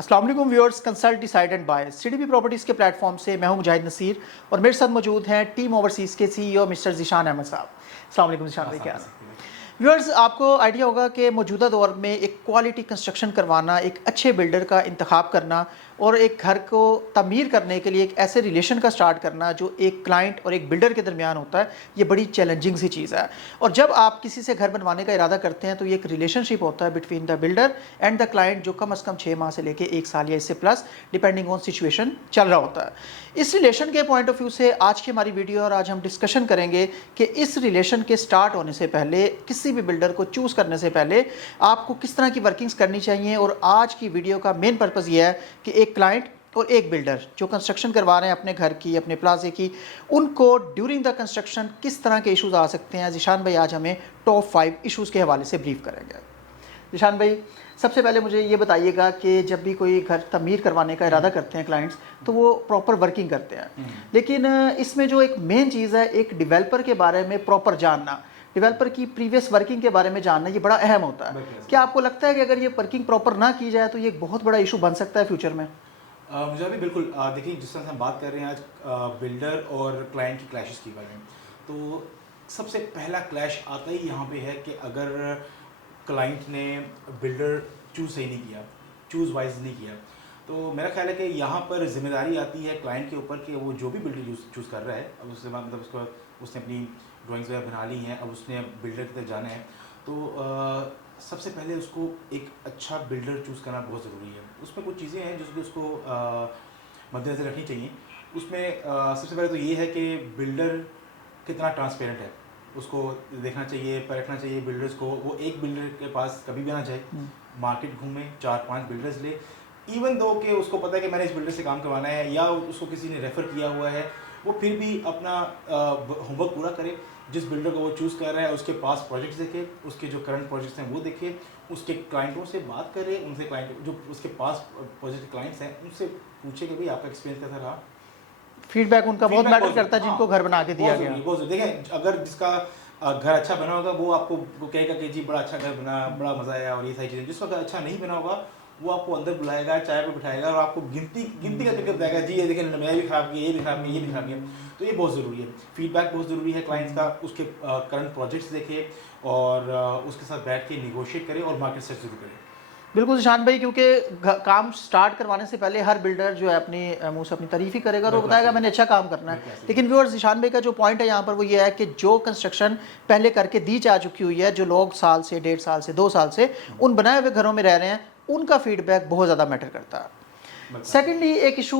अस्सलाम वालेकुम viewers, consult decide and buy CDP properties के प्लेटफॉर्म से मैं हूं मुजाहिद नसीर और मेरे साथ मौजूद हैं टीम ओवरसीज़ के सीईओ मिस्टर ज़ीशान अहमद साहब। अस्सलाम वालेकुम ज़ीशान भाई, क्या हाल है? व्यूअर्स, आपको आइडिया होगा कि मौजूदा दौर में एक क्वालिटी कंस्ट्रक्शन करवाना, एक अच्छे बिल्डर का इंतखाब करना और एक घर को तमीर करने के लिए एक ऐसे रिलेशन का स्टार्ट करना जो एक क्लाइंट और एक बिल्डर के दरमियान होता है, ये बड़ी चैलेंजिंग सी चीज़ है। और जब आप किसी से घर बनवाने का इरादा करते हैं तो ये एक रिलेशनशिप होता है between the builder and the client, जो कम अज़ कम 6 माह से लेके 1 साल या इससे प्लस डिपेंडिंग ऑन सिचुएशन चल रहा होता है। इस रिलेशन के पॉइंट ऑफ व्यू से आज की हमारी वीडियो और आज हम डिस्कशन करेंगे कि इस रिलेशन के स्टार्ट होने से पहले, किसी भी बिल्डर को चूज़ करने से पहले आपको किस तरह की वर्किंग्स करनी चाहिए। और आज की वीडियो का मेन पर्पज़ ये है कि एक क्लाइंट और एक बिल्डर जो कंस्ट्रक्शन करवा रहे हैं अपने घर की, अपने प्लाजे की, उनको ड्यूरिंग द कंस्ट्रक्शन किस तरह के इशूज़ आ सकते हैं। ज़ीशान भाई आज हमें टॉप 5 इशूज़ के हवाले से ब्रीफ करेंगे। ज़ीशान भाई, सबसे पहले मुझे ये बताइएगा कि जब भी कोई घर तमीर करवाने का इरादा करते हैं क्लाइंट्स, तो वो प्रॉपर वर्किंग करते हैं, लेकिन इसमें जो एक मेन चीज़ है, एक डेवलपर के बारे में प्रॉपर जानना, डेवलपर की प्रीवियस वर्किंग के बारे में जानना, ये बड़ा अहम होता है। क्या आपको लगता है कि अगर ये वर्किंग प्रॉपर ना की जाए तो ये एक बहुत बड़ा इशू बन सकता है फ्यूचर में? मुझे भी बिल्कुल देखिए, जिस तरह से हम बात कर रहे हैं आज बिल्डर और क्लाइंट की क्लैशेस के बारे में, तो सबसे पहला क्लैश आता ही यहाँ पे है कि अगर क्लाइंट ने बिल्डर चूज़ सही नहीं किया, चूज़ वाइज नहीं किया, तो मेरा ख्याल है कि यहाँ पर जिम्मेदारी आती है क्लाइंट के ऊपर कि वो जो भी बिल्डर चूज़ कर रहा है, अब उसके बाद मतलब उसने अपनी ड्राइंग्स वगैरह बना ली हैं, अब उसने बिल्डर की तरफ जाना है, तो सबसे पहले उसको एक अच्छा बिल्डर चूज़ करना बहुत ज़रूरी है। उसमें कुछ चीज़ें हैं जिसको उसको मद्देनज़र रखनी चाहिए। उसमें सबसे पहले तो ये है कि बिल्डर कितना ट्रांसपेरेंट है, उसको देखना चाहिए, परखना चाहिए बिल्डर्स को। वो एक बिल्डर के पास कभी भी ना जाए, मार्केट घूमे, 4-5 बिल्डर्स ले, इवन दो कि उसको पता है कि मैंने इस बिल्डर से काम करवाना है या उसको किसी ने रेफ़र किया हुआ है, वो फिर भी अपना होमवर्क पूरा करे। जिस बिल्डर को वो चूज़ कर रहा है उसके पास प्रोजेक्ट्स देखे, उसके जो करंट प्रोजेक्ट्स हैं वो देखे, उसके क्लाइंटों से बात करे, उनसे क्लाइंट जो उसके पास प्रोजेक्ट क्लाइंट्स हैं उनसे पूछे कि भाई आपका एक्सपीरियंस कैसा रहा। फीडबैक उनका बहुत मैटर करता है, जिनको घर बना के दिया गया। बहुत देखें, अगर जिसका घर अच्छा बना होगा वो आपको वो कहेगा कि जी बड़ा अच्छा घर बना, बड़ा मज़ा आया और ये सारी चीज़ें। जिसका घर अच्छा नहीं बना होगा वो आपको अंदर बुलाएगा, चाय पे बिठाएगा और आपको गिनती का करके बताएगा, जी ये देखिए मैं भी खराब किया, ये भी खराब किया, ये भी खराब किया। तो ये बहुत ज़रूरी है, फीडबैक बहुत ज़रूरी है क्लाइंट्स का। उसके करंट प्रोजेक्ट्स देखे और उसके साथ बैठ के निगोशिएट करें और मार्केट सर्च शुरू करें। बिल्कुल ज़ीशान भाई, क्योंकि काम स्टार्ट करवाने से पहले हर बिल्डर जो है अपनी मुंह से अपनी तारीफ़ ही करेगा और वो बताएगा मैंने अच्छा काम करना है। लेकिन व्यूअर्स, ज़ीशान भाई का जो पॉइंट है यहाँ पर वो ये है कि जो कंस्ट्रक्शन पहले करके दी जा चुकी हुई है, जो लोग साल से, 1.5 साल से, 2 साल से उन बनाए हुए घरों में रह रहे हैं, उनका फीडबैक बहुत ज़्यादा मैटर करता है। सेकेंडली, एक इशू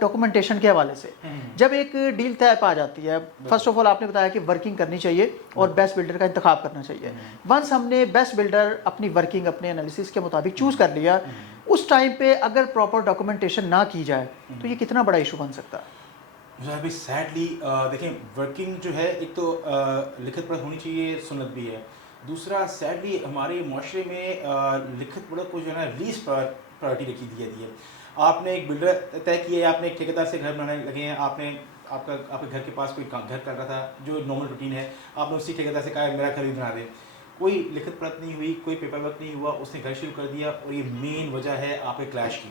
डॉक्यूमेंटेशन के हवाले से, जब एक डील तय पा जाती है, फर्स्ट ऑफ ऑल आपने बताया कि वर्किंग करनी चाहिए और बेस्ट बिल्डर का इंतखाब करना चाहिए। वंस हमने बेस्ट बिल्डर अपनी वर्किंग, अपने एनालिसिस के मुताबिक चूज़ कर लिया, उस टाइम पे अगर प्रॉपर डॉक्यूमेंटेशन ना की जाए तो ये कितना बड़ा इशू बन सकता है? मुझे अभी सैडली देखें, वर्किंग जो है, एक तो लिखित पढ़त होनी चाहिए, सुन्नत भी है। दूसरा, सैडली हमारे माशरे में लिखित पढ़त को जो है ना लीस्ट प्रायोरिटी रखी दी है। आपने एक बिल्डर तय किया है, आपने एक ठेकेदार से घर बनाने लगे हैं, आपके घर के पास कोई घर कर रहा था जो नॉर्मल रूटीन है, आपने उसी ठेकेदार से कहा मेरा घर भी बना दे। कोई लिखित पढ़त नहीं हुई, कोई पेपर वर्क नहीं हुआ, उसने घर शुरू कर दिया और ये मेन वजह है आपके क्लैश की।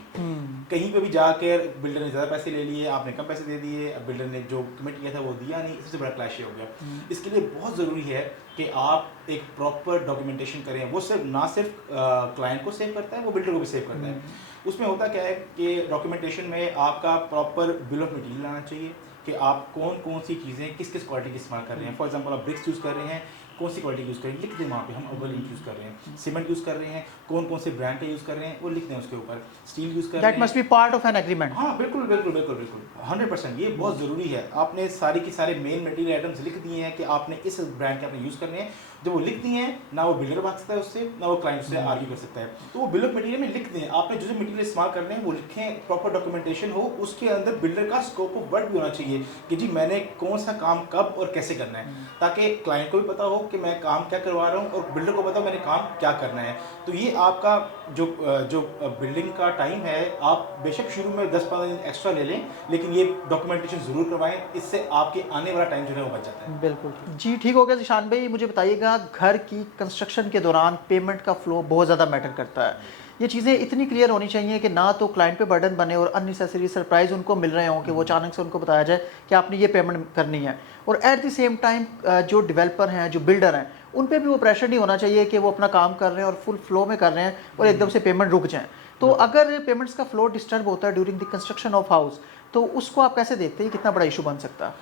कहीं पे भी जाकर बिल्डर ने ज़्यादा पैसे ले लिए, आपने कम पैसे दे दिए, अब बिल्डर ने जो कमिट किया था वो दिया नहीं, सबसे बड़ा क्लैश हो गया। इसके लिए बहुत ज़रूरी है कि आप एक प्रॉपर डॉक्यूमेंटेशन करें। वो सिर्फ ना सिर्फ क्लाइंट को सेव करता है, वो बिल्डर को भी सेव करता है। उसमें होता क्या है कि डॉक्यूमेंटेशन में आपका प्रॉपर बिल ऑफ मटीरियल आना चाहिए कि आप कौन कौन सी चीज़ें किस किस क्वालिटी की इस्तेमाल कर रहे हैं। फॉर एग्जांपल, आप ब्रिक्स यूज़ कर रहे हैं, कौन सी क्वालिटी यूज़ करें लिख दें वहाँ पे, हम अव्वल ईंट यूज़ कर रहे हैं, सीमेंट यूज़ कर रहे हैं, कौन कौन से ब्रांड का यूज़ कर रहे हैं वो लिख दें उसके ऊपर, स्टील यूज़ कर रहे हैं। That must be part of an agreement. हाँ बिल्कुल बिल्कुल बिल्कुल बिल्कुल 100%, ये बहुत ज़रूरी है। आपने सारी की सारे मेन मटेरियल आइटम्स लिख दिए हैं कि आपने इस ब्रांड के आपने यूज़ करने हैं। जब वो लिख दिए हैं, ना वो बिल्डर भाग सकता है उससे, ना वो क्लाइंट से आर्ग्यू कर सकता है। तो वो बिल ऑफ मटेरियल में लिख दें, आपने जो जो मटेरियल इस्तेमाल करने हैं वो लिखें, प्रॉपर डॉक्यूमेंटेशन हो, उसके अंदर बिल्डर का स्कोप ऑफ वर्क भी होना चाहिए कि जी मैंने कौन सा काम कब और कैसे करना है, ताकि क्लाइंट को भी पता हो कि मैं काम क्या करवा रहा हूँ और बिल्डर को पता हो मैंने काम क्या करना है। तो ये आपका जो बिल्डिंग का टाइम है, आप बेशक शुरू में 10-15 दिन एक्स्ट्रा ले लें, लेकिन ये डॉक्यूमेंटेशन ज़रूर करवाएं, इससे आपके आने वाला टाइम जो है वो बच जाता है। बिल्कुल जी, ठीक हो गया ज़ीशान भाई। मुझे बताइएगा, घर की कंस्ट्रक्शन के दौरान पेमेंट का फ़्लो बहुत ज़्यादा मैटर करता है। ये चीज़ें इतनी क्लियर होनी चाहिए कि ना तो क्लाइंट पे बर्डन बने और अननेसेसरी सरप्राइज उनको मिल रहे हों कि वो अचानक से उनको बताया जाए कि आपने ये पेमेंट करनी है। और एट द सेम टाइम जो डेवलपर हैं, जो बिल्डर हैं, उन पे भी वो प्रेशर नहीं होना चाहिए कि वो अपना काम कर रहे हैं और फुल फ्लो में कर रहे हैं और एकदम से पेमेंट रुक जाए। तो अगर पेमेंट्स का फ्लो डिस्टर्ब होता है during the construction of house, तो उसको आप कैसे देखते हैं, कितना बड़ा इशू बन सकता है?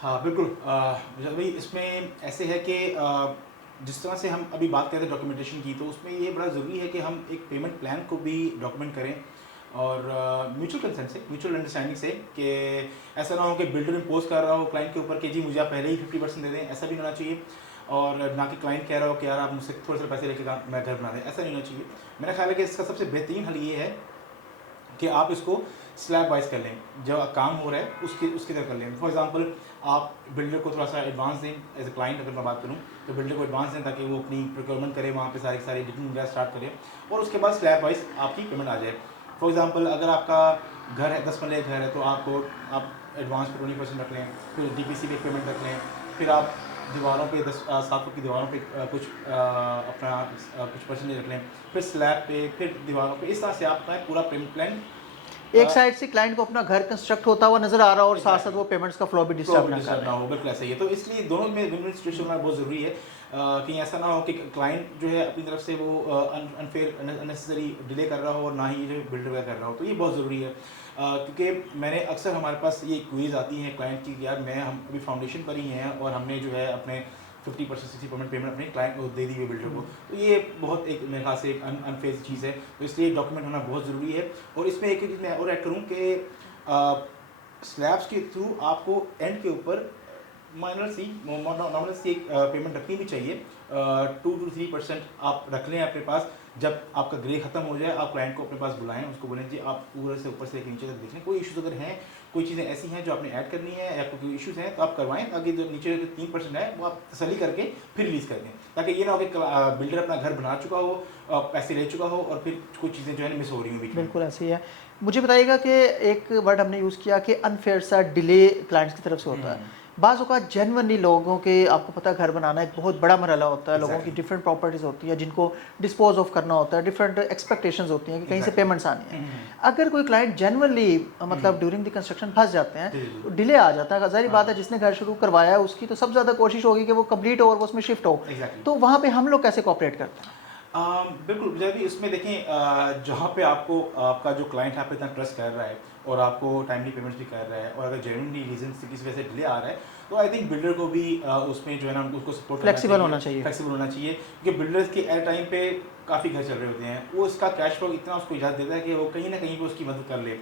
हाँ बिल्कुल, भाई इसमें ऐसे है कि जिस तरह से हम अभी बात करते हैं डॉक्यूमेंटेशन की, तो उसमें ये बड़ा ज़रूरी है कि हम एक पेमेंट प्लान को भी डॉक्यूमेंट करें और म्यूचुअल कंसेंट से, म्यूचुअल अंडरस्टैंडिंग से, कि ऐसा ना हो कि बिल्डर इम्पोज कर रहा हो क्लाइंट के ऊपर कि जी मुझे आप पहले ही 50% दे दें, ऐसा भी नहीं होना चाहिए। और ना कि क्लाइंट कह रहा हो कि यार आप मुझसे थोड़े से पैसे लेके मैं घर बना दें, ऐसा नहीं होना चाहिए। मेरा ख्याल है कि इसका सबसे बेहतरीन हल ये है कि आप इसको स्लैब वाइज कर लें, जो काम हो रहा है उसकी तरह कर लें। फॉर एग्जांपल आप बिल्डर को थोड़ा सा एडवांस दें, एज ए क्लाइंट अगर मैं बात करूं तो बिल्डर को एडवांस दें ताकि वो अपनी प्रोक्योरमेंट करे, वहाँ पे सारी डिटेलिंग वगैरह स्टार्ट करे और उसके बाद स्लैब वाइज आपकी पेमेंट आ जाए। फॉर एग्जांपल अगर आपका घर है 10 मरले घर है तो आप एडवांस पर 20% रख लें, फिर DPC पे पेमेंट रख लें, फिर आप दीवारों पे 7 फुट की दीवारों पे अपना कुछ परसेंटेज रख लें, फिर स्लैब पे, फिर दीवारों पे। इस तरह से आपका पूरा पेमेंट प्लान एक साइड से क्लाइंट को अपना घर कंस्ट्रक्ट होता हुआ नजर आ रहा हो और साथ साथ वो पेमेंट्स का फ्लो भी डिस्टर्ब ना कर रहा हो। बिल्कुल ऐसा ही है। तो इसलिए दोनों में विन विन सिचुएशन होना बहुत ज़रूरी है। कहीं ऐसा ना हो कि क्लाइंट जो है अपनी तरफ से वो अनफेयर अननेसेसरी डिले कर रहा हो और ना ही जो बिल्डर वगैरह कर रहा हो, तो ये बहुत ज़रूरी है। क्योंकि मैंने अक्सर हमारे पास ये क्वीज आती हैं क्लाइंट की, यार हम अभी फाउंडेशन पर ही हैं और हमने जो है अपने 50% 60% पेमेंट अपने क्लाइंट को दे दी है बिल्डर को, तो ये बहुत एक मेरे ख्याल से एक अनफेयर चीज़ है। तो इसलिए डॉक्यूमेंट होना बहुत ज़रूरी है। और इसमें एक चीज़ मैं और ऐड करूँ कि स्लैब्स के थ्रू आपको एंड के ऊपर नॉर्मल सी एक पेमेंट रखनी भी चाहिए। 2 to 3% आप रख लें अपने पास। जब आपका ग्रे खत्म हो जाए आप क्लाइंट को अपने पास बुलाएं, उसको बोलें जी आप पूरे से ऊपर से नीचे तक देख लें, कोई इश्यूज अगर हैं, कोई चीज़ें ऐसी हैं जो आपने ऐड करनी है या कोई इश्यूज हैं तो आप करवाएं, ताकि जो नीचे जो 3% है वो आप तसल्ली करके फिर रिलीज़ कर दें, ताकि ये ना हो कि बिल्डर अपना घर बना चुका हो, पैसे ले चुका हो और फिर कुछ चीज़ें जो है मिस हो रही हों। बिल्कुल ऐसे ही है। मुझे बताइएगा कि एक वर्ड हमने यूज़ किया कि अनफेयर सा डिले क्लाइंट्स की तरफ से होता है। बाज़ औक़ात जेन्युइनली लोगों के, आपको पता है घर बनाना एक बहुत बड़ा मरहला होता है, लोगों की डिफरेंट प्रॉपर्टीज़ होती है जिनको डिस्पोज ऑफ करना होता है, डिफरेंट एक्सपेक्टेशंस होती हैं कि कहीं से पेमेंट्स आनी है। अगर कोई क्लाइंट जेन्युइनली मतलब ड्यूरिंग द कंस्ट्रक्शन फंस जाते हैं, तो डिले आ जाता है, ज़ाहिर बात है जिसने घर शुरू करवाया है उसकी तो सबसे ज़्यादा कोशिश होगी कि वो कंप्लीट हो और वो उसमें शिफ्ट हो। तो वहाँ पे हम लोग कैसे कोऑपरेट करते हैं? बिल्कुल, जब भी इसमें देखें जहाँ पे आपका जो क्लाइंट आप पे इतना ट्रस्ट कर रहा है और आपको टाइमली पेमेंट्स भी कर रहा है और अगर जेन्युइनली रीजन से किसी वजह से डिले आ रहा है, तो आई थिंक बिल्डर को भी उसमें जो है ना उसको सपोर्ट फ्लेक्सिबल होना चाहिए। फ्लेक्सिबल होना चाहिए, क्योंकि बिल्डर्स के एट टाइम पे काफ़ी घर चल रहे होते हैं, वो इसका कैश फ्लो इतना उसको इजाज़त देता है कि वो कहीं ना कहीं पे उसकी मदद कर ले।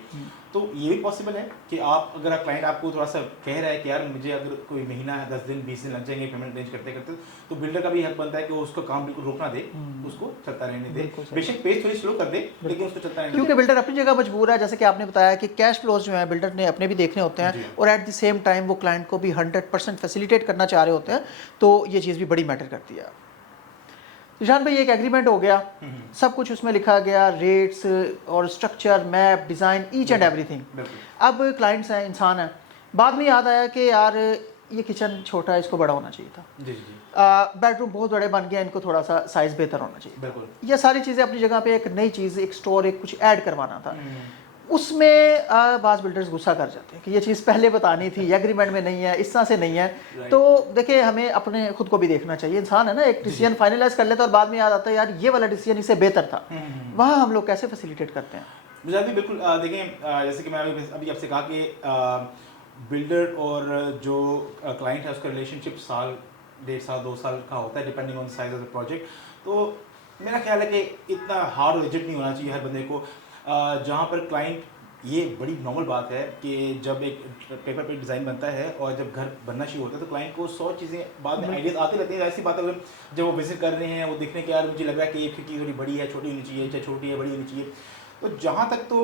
तो ये भी पॉसिबल है कि आप अगर क्लाइंट आपको थोड़ा सा कह रहा है कि यार मुझे अगर कोई महीना 10 दिन 20 दिन लग जाएंगे पेमेंट अरेंज करते करते, तो बिल्डर का भी हक बनता है कि वो उसका काम बिल्कुल रोकना दे, उसको चलता रहने दे, बेशक पेज थोड़ी स्लो कर दे लेकिन उसको चलता रहने दे। क्योंकि बिल्डर अपनी जगह मजबूर है, जैसे कि आपने बताया कि कैश फ्लोज जो है बिल्डर ने अपने भी देखने होते हैं और एट द सेम टाइम वो क्लाइंट को भी 100% फैसिलिटेट करना चाह रहे होते हैं, तो ये चीज़ भी बड़ी मैटर करती है। ईशान भाई, एक एग्रीमेंट हो गया, सब कुछ उसमें लिखा गया, रेट्स और structure, map, design, each and everything. अब क्लाइंट्स हैं, इंसान हैं, बाद में याद आया कि यार ये किचन छोटा है, इसको बड़ा होना चाहिए था, बेडरूम बहुत बड़े बन गया, इनको थोड़ा सा साइज़ बेहतर होना चाहिए। बिल्कुल, ये सारी चीज़ें अपनी जगह पे, एक नई चीज़, एक स्टोर, एक कुछ ऐड करवाना था, उसमें बाज़ बिल्डर्स गुस्सा कर जाते हैं कि ये चीज़ पहले बतानी थी, एग्रीमेंट में नहीं है, इस तरह से नहीं है। तो देखिए, हमें अपने खुद को भी देखना चाहिए, इंसान है ना, एक डिसीजन फाइनलाइज कर लेता है और बाद में याद आता है यार ये वाला डिसीजन इससे बेहतर था। वहाँ हम लोग कैसे फैसिलिटेट करते हैं? मुझे अभी बिल्कुल देखें, जैसे कि मैं अभी आपसे कहा कि बिल्डर और जो क्लाइंट है उसका रिलेशनशिप साल, 1.5 साल, 2 साल का होता है depending on size of the project. तो मेरा ख्याल है कि इतना हार्ड और रिजिड नहीं होना चाहिए हर बंदे को। जहाँ पर क्लाइंट, ये बड़ी नॉर्मल बात है कि जब एक पेपर पे डिज़ाइन बनता है और जब घर बनना शुरू होता है तो क्लाइंट को 100 चीज़ें बाद में आइडियाज़ आती रहती हैं। ऐसी बात है जब वो विजिट कर रहे हैं, वो देखने के यार मुझे लग रहा है कि ये खिड़की थोड़ी बड़ी है, छोटी होनी चाहिए, चाहे छोटी है बड़ी होनी चाहिए। तो जहाँ तक तो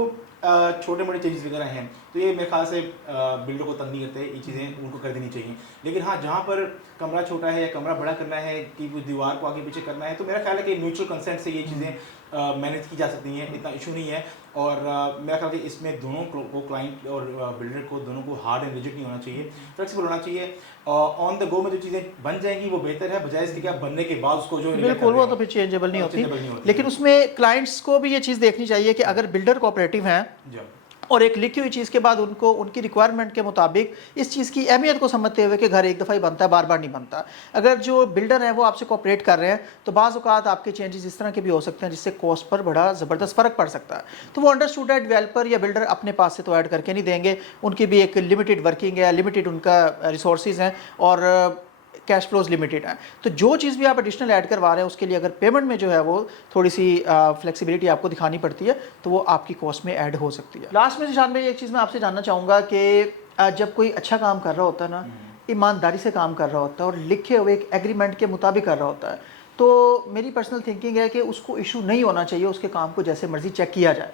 छोटे मोटे चेंजेस वगैरह हैं तो ये मेरे ख्याल से बिल्डर को तंग नहीं करते, ये चीज़ें उनको कर देनी चाहिए। लेकिन हाँ, जहाँ पर कमरा छोटा है या कमरा बड़ा करना है कि वो दीवार को आगे पीछे करना है, तो मेरा ख्याल है कि म्यूचुअल कंसेंट से ये चीज़ें मैनेज की जा सकती हैं, इतना इशू नहीं है। और मेरा ख्याल है इसमें दोनों को, क्लाइंट और बिल्डर को, दोनों को हार्ड एंड रिजिड नहीं होना चाहिए, फ्लेक्सिबल होना चाहिए। ऑन द गो में जो चीज़ें बन जाएंगी वो बेहतर है, बजाय इसके कि आप बनने के बाद उसको जो बिल्कुल, वो तो फिर चेंजेबल नहीं होती। लेकिन उसमें क्लाइंट्स को भी ये चीज़ देखनी चाहिए कि अगर बिल्डर कोऑपरेटिव हैं और एक लिखी हुई चीज़ के बाद उनको उनकी रिक्वायरमेंट के मुताबिक इस चीज़ की अहमियत को समझते हुए कि घर एक दफ़ा ही बनता है, बार बार नहीं बनता। अगर जो बिल्डर हैं वो आपसे कोऑपरेट कर रहे हैं तो बाज़ औक़ात आपके चेंजेस इस तरह के भी हो सकते हैं जिससे कॉस्ट पर बड़ा ज़बरदस्त फ़र्क पड़ सकता है। तो वो अंडरस्टूड है, डेवलपर या बिल्डर अपने पास से तो ऐड करके नहीं देंगे, उनकी भी एक लिमिटेड वर्किंग है, लिमिटेड उनका रिसोर्सेज हैं और कैश फ्लोज लिमिटेड है। तो जो चीज़ भी आप एडिशनल ऐड करवा रहे हैं उसके लिए अगर पेमेंट में जो है वो थोड़ी सी फ्लेक्सिबिलिटी आपको दिखानी पड़ती है तो वो आपकी कॉस्ट में ऐड हो सकती है। लास्ट में जिशान भाई एक चीज़ मैं आपसे जानना चाहूँगा कि जब कोई अच्छा काम कर रहा होता है ना, ईमानदारी से काम कर रहा होता है और लिखे हुए एक एग्रीमेंट के मुताबिक कर रहा होता है, तो मेरी पर्सनल थिंकिंग है कि उसको इशू नहीं होना चाहिए, उसके काम को जैसे मर्जी चेक किया जाए।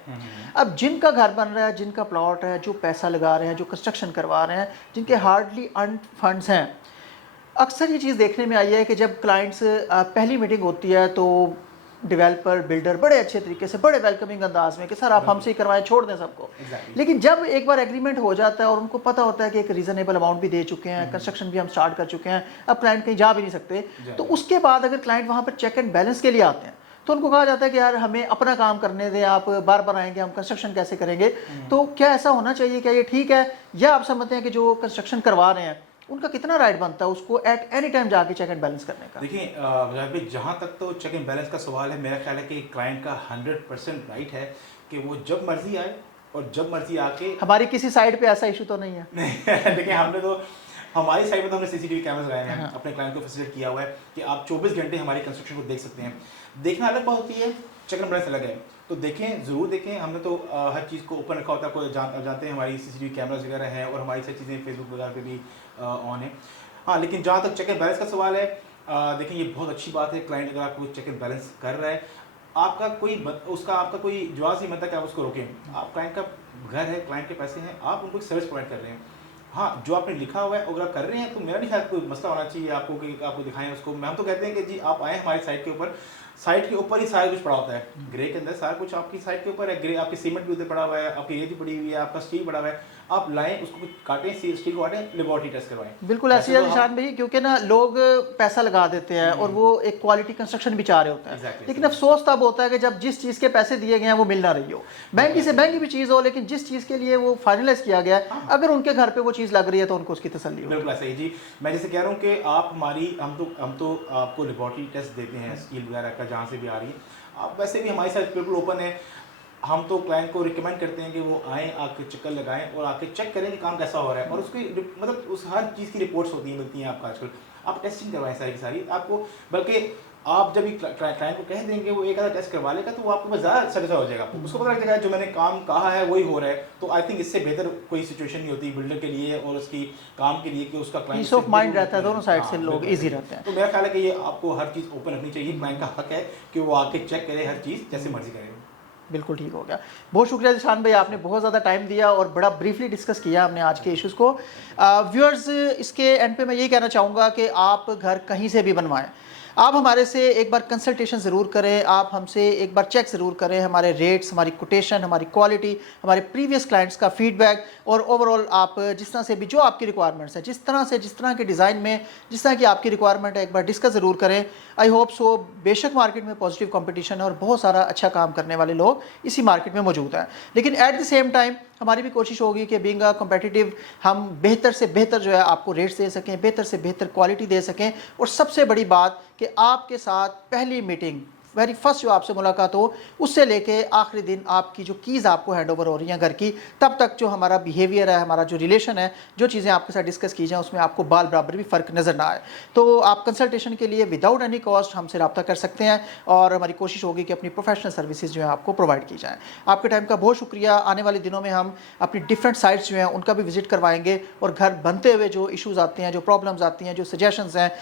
अब जिनका घर बन रहा है, जिनका प्लॉट है, जो पैसा लगा रहे हैं, जो कंस्ट्रक्शन करवा रहे हैं, जिनके हार्डली अर्न फंड्स हैं, अक्सर ये चीज़ देखने में आई है कि जब क्लाइंट्स पहली मीटिंग होती है तो डेवलपर बिल्डर बड़े अच्छे तरीके से, बड़े वेलकमिंग अंदाज में कि सर आप हमसे ही करवाएं, छोड़ दें सबको। लेकिन जब एक बार एग्रीमेंट हो जाता है और उनको पता होता है कि एक रीजनेबल अमाउंट भी दे चुके हैं, कंस्ट्रक्शन भी हम स्टार्ट कर चुके हैं, अब क्लाइंट कहीं जा भी नहीं सकते, तो उसके बाद अगर क्लाइंट वहाँ पर चेक एंड बैलेंस के लिए आते हैं तो उनको कहा जाता है कि यार हमें अपना काम करने दें, आप बार बार आएंगे, हम कंस्ट्रक्शन कैसे करेंगे। तो क्या ऐसा होना चाहिए, क्या ये ठीक है, या आप समझते हैं कि जो कंस्ट्रक्शन करवा रहे हैं उनका कितना राइट बनता है उसको एट एनी टाइम जाके चेक एंड बैलेंस करने का? देखिए जहाँ तक तो चेक एंड बैलेंस का सवाल है, मेरा ख्याल है कि क्लाइंट का 100% राइट है कि वो जब मर्जी आए और जब मर्जी आके। हमारी किसी साइड पे ऐसा इशू तो नहीं है? देखिए हमने तो हमारी साइड में तो हमने सीसीटीवी कैमरास लगाए हैं, अपने क्लाइंट को फैसिलिटेट किया हुआ है कि आप 24 घंटे हमारी कंस्ट्रक्शन को देख सकते हैं। देखना अलग बात होती है, चेक एंड बैलेंस अलग है, तो देखें, ज़रूर देखें। हमने तो हर चीज़ को ओपन रखा होता है, कोई जानते हैं हमारी सीसीटीवी कैमरास वगैरह हैं और हमारी सारी चीज़ें फेसबुक वगैरह पे भी ऑन है। हाँ, लेकिन जहाँ तक चेक एंड बैलेंस का सवाल है, देखें ये बहुत अच्छी बात है, क्लाइंट अगर आपको चेक एंड बैलेंस कर रहा है, आपका कोई जवाब नहीं बनता कि आप उसको रोकें। आप क्लाइंट का घर है, क्लाइंट के पैसे हैं, आप उनको एक सर्विस प्रोवाइड कर रहे हैं। हाँ, जो आपने लिखा हुआ है अगर आप कर रहे हैं तो मेरा नहीं ख्याल कोई मसला होना चाहिए आपको कि आपको दिखाएं उसको। हम तो कहते हैं कि जी आप आए हमारी साइट के ऊपर ही सारा कुछ पड़ा होता है, ग्रे के अंदर सारा कुछ आपकी साइट के ऊपर है। ग्रे आपकी सीमेंट भी उधर पड़ा हुआ है, आपकी रेत भी पड़ी हुई है, आपका स्टील पड़ा हुआ है, आप लाएं उसको काटें, स्टील को काटें, लेबोरेटरी टेस्ट करवाएं। बिल्कुल ऐसे है निशान भाई, क्योंकि ना लोग पैसा लगा देते हैं और वो एक क्वालिटी कंस्ट्रक्शन भी चाह रहे होते हैं, लेकिन अफसोस तब होता है कि जब जिस चीज़ के पैसे दिए गए हैं वो मिल ना रही हो, महंगी से महंगी भी चीज़ हो, लेकिन जिस चीज़ के लिए वो फाइनलाइज किया गया है अगर उनके घर पे वो चीज़ लग रही है तो उनको उसकी तसल्ली हो। बिल्कुल ऐसा ही जी, मैं जैसे कह रहा हूँ कि आप हम तो आपको लेबोरेटरी टेस्ट देते हैं स्टील वगैरह का, जहाँ से भी आ रही है। आप वैसे भी हमारी साइट बिल्कुल ओपन है, हम तो क्लाइंट को रिकमेंड करते हैं कि वो आएँ, आके चक्कर लगाएं और आके चेक करें कि काम कैसा हो रहा है, और उसकी मतलब उस हर चीज़ की रिपोर्ट्स मिलती हैं आपको आजकल। आप टेस्टिंग करवाएं सारी की सारी आपको, बल्कि आप जब भी क्लाइंट को कह देंगे वो एक आधा टेस्ट करवा लेगा तो वो आपको ज़्यादा सेटिस्फाई हो जाएगा, उसको पता लग जाएगा जो मैंने काम कहा है वही हो रहा है। तो आई थिंक इससे बेहतर कोई सिचुएशन नहीं होती बिल्डर के लिए और उसकी काम के लिए कि उसका क्लाइंट पीस ऑफ माइंड रहता है, दोनों साइड से लोग इजी रहते हैं। तो मेरा ख्याल है कि ये आपको हर चीज़ ओपन रखनी चाहिए, क्लाइंट का हक है कि वो आके चेक करे हर चीज़ जैसे मर्जी करे। बिल्कुल ठीक हो गया, बहुत शुक्रिया जिशान भाई, आपने बहुत ज़्यादा टाइम दिया और बड़ा ब्रीफली डिस्कस किया हमने आज के इश्यूज़ को। व्यूअर्स, इसके एंड पे मैं यही कहना चाहूँगा कि आप घर कहीं से भी बनवाएं, आप हमारे से एक बार कंसल्टेशन ज़रूर करें, आप हमसे एक बार चेक ज़रूर करें हमारे रेट्स, हमारी कोटेशन, हमारी क्वालिटी, हमारे प्रीवियस क्लाइंट्स का फीडबैक, और ओवरऑल आप जिस तरह से भी जो आपकी रिक्वायरमेंट्स हैं, जिस तरह के डिज़ाइन में जिस तरह की आपकी रिक्वायरमेंट है, एक बार डिस्कस ज़रूर करें। आई होप सो, बेशक मार्केट में पॉजिटिव कंपटीशन है और बहुत सारा अच्छा काम करने वाले लोग इसी मार्केट में मौजूद हैं, लेकिन एट द सेम टाइम हमारी भी कोशिश होगी कि बीइंग अ कॉम्पिटिटिव हम बेहतर से बेहतर जो है आपको रेट्स दे सकें, बेहतर से बेहतर क्वालिटी दे सकें, और सबसे बड़ी बात कि आपके साथ पहली मीटिंग, वेरी फर्स्ट जो आपसे मुलाकात हो, उससे लेके आखिरी दिन आपकी जो कीज़ आपको हैंड ओवर हो रही हैं घर की, तब तक जो हमारा बिहेवियर है, हमारा जो रिलेशन है, जो चीज़ें आपके साथ डिस्कस की जाएँ उसमें आपको बाल बराबर भी फ़र्क नज़र ना आए। तो आप कंसल्टेशन के लिए विदाउट एनी कॉस्ट हमसे रब्ता कर सकते हैं और हमारी कोशिश होगी कि अपनी प्रोफेशनल सर्विसेज जो है आपको प्रोवाइड की जाएँ। आपके टाइम का बहुत शुक्रिया। आने वाले दिनों में हम अपनी डिफरेंट साइट्स जो हैं उनका भी विजिट करवाएंगे और घर बनते हुए जो इशूज़ आते हैं, जो प्रॉब्लम्स आती हैं, जो सजेशंस हैं,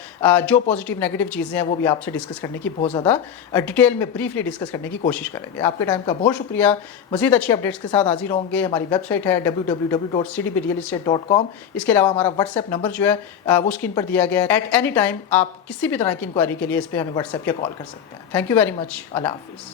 जो पॉजिटिव नेगेटिव चीज़ें हैं, वो भी आपसे डिस्कस करने की बहुत ज़्यादा डिटेल में ब्रीफली डिस्कस करने की कोशिश करेंगे। आपके टाइम का बहुत शुक्रिया। मज़ीद अच्छी अपडेट्स के साथ हाजिर होंगे। हमारी वेबसाइट है www.cdbrealestate.com। इसके अलावा हमारा व्हाट्सएप नंबर जो है वो स्क्रीन पर दिया गया है। एट एनी टाइम आप किसी भी तरह की इंक्वायरी के लिए इस पर हमें व्हाट्सएप या कॉल कर सकते हैं। Thank you very much. अल्लाह हाफिज़।